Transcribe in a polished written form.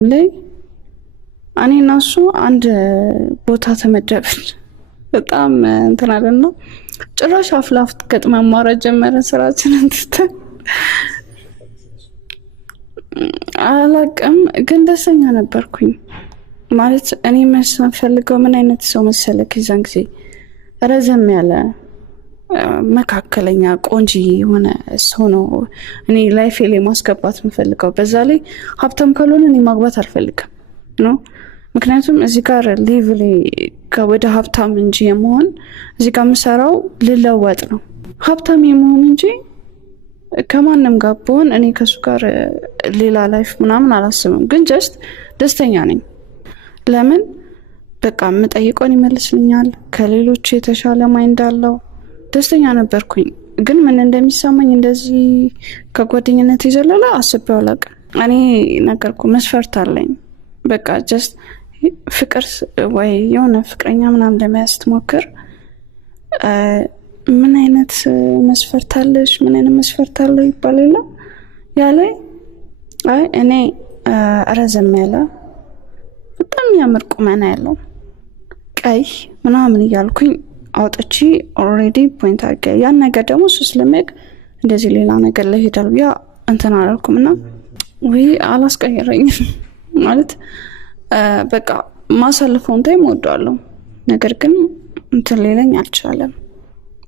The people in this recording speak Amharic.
ላይ እኔ እና እሱ አንድ ቦታ ተመደብን። በጣም እንትን አለና ጭራሽ አፍላፍት ገጥመን ማውራት ጀመረን ስራችንን ትተን። አላቅም ግን ደስተኛ ነበርኩኝ። ማለት እኔ መስማት ፈልገው ምን አይነት ሰው መሰለክ ይዛን ጊዜ ረዘም ያለ መካከለኛ ቆንጂ የሆነ ሰው ነው እኔ ላይፌ ላይ ማስገባት የምፈልገው። በዛ ላይ ሀብታም ካልሆነ እኔ ማግባት አልፈልግም ነው። ምክንያቱም እዚህ ጋር ሌቭል ወደ ሀብታም እንጂ የመሆን እዚህ ጋር የምሰራው ልለወጥ ነው። ሀብታም የመሆን እንጂ ከማንም ጋር ብሆን እኔ ከሱ ጋር ሌላ ላይፍ ምናምን አላስብም። ግን ጀስት ደስተኛ ነኝ። ለምን በቃ የምጠይቀውን ይመልስልኛል። ከሌሎች የተሻለ ማይንድ አለው። ደስተኛ ነበርኩኝ። ግን ምን እንደሚሰማኝ እንደዚህ ከጓደኝነት ይዘለለ አስቤው አላውቅም። እኔ ነገርኩ መስፈርት አለኝ። በቃ ጀስት ፍቅር ወይ የሆነ ፍቅረኛ ምናምን ለመያዝ ስትሞክር ምን አይነት መስፈርት አለሽ፣ ምን አይነት መስፈርት አለው ይባላል። ያለ አይ እኔ ረዘም ያለ በጣም የሚያምር ቁመና ያለው ቀይ ምናምን እያልኩኝ አውጥቼ ኦልሬዲ ፖይንት አድርጌ ያን ነገር ደግሞ እሱ ስለሚያውቅ እንደዚህ ሌላ ነገር ላይ ሄዳል ያ እንትን አላልኩም እና ወይ አላስቀየረኝም ማለት በቃ ማሳለፈውን ታይም ወደዋለሁ። ነገር ግን እንትን ሌለኝ አልቻለም።